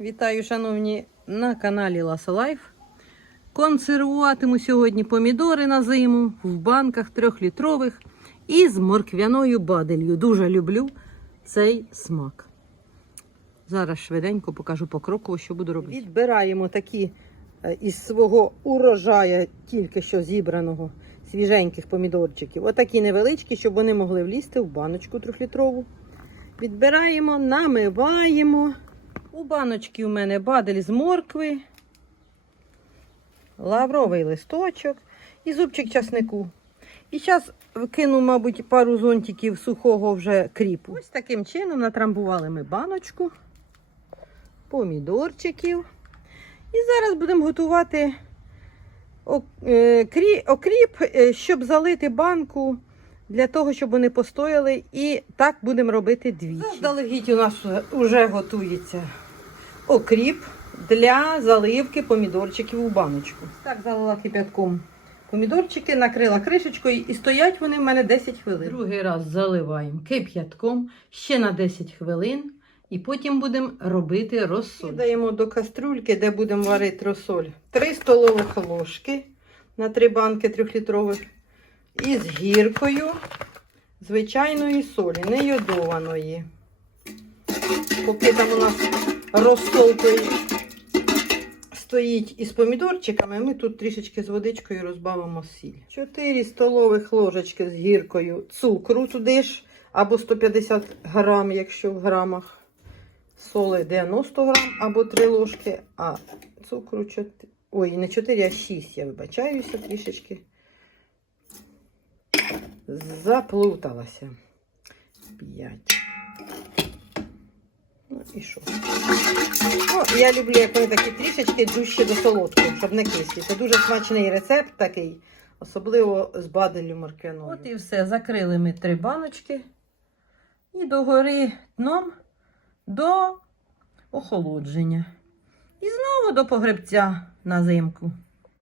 Вітаю, шановні, на каналі Ласа Лайф. Консервуватиму сьогодні помідори на зиму в банках трьохлітрових із морквяною баделью. Дуже люблю цей смак. Зараз швиденько покажу покроково, що буду робити. Відбираємо такі е, із свого урожая, тільки що зібраного, свіженьких помідорчиків. Отакі невеличкі, щоб вони могли влізти в баночку трьохлітрову. Відбираємо, намиваємо. У баночці у мене бадель з моркви, лавровий листочок і зубчик часнику. І зараз кину, мабуть, пару зонтиків сухого вже кріпу. Ось таким чином натрамбували ми баночку, помідорчиків. І зараз будемо готувати е, крі- окріп, е, щоб залити банку для того, щоб вони постояли. І так будемо робити двічі. Заздалегідь у нас вже готується окріп для заливки помідорчиків у баночку. Так, залила кипятком помідорчики, накрила кришечкою і стоять вони в мене 10 хвилин. Другий раз заливаємо кип'ятком ще на 10 хвилин. І потім будемо робити розсоль. Даємо до каструльки, де будемо варити розсоль. 3 столових ложки на 3 банки трьохлітрових. І з гіркою звичайної солі, не йодованої. Поки там у нас розсол стоїть із помідорчиками, ми тут трішечки з водичкою розбавимо сіль. 4 столових ложечки з гіркою цукру туди ж, або 150 грам, якщо в грамах. Соли 90 грам або 3 ложки, а цукру 4. Ой, не 4, а 6, я вибачаюся трішечки. Заплуталася. 5. Що? Ну, я люблю, як такі трішечки дужче до солодкого, щоб не кислі. Це дуже смачний рецепт такий, особливо з баделю морквяною. От і все. Закрили ми три баночки. І догори дном до охолодження. І знову до погребця на зимку.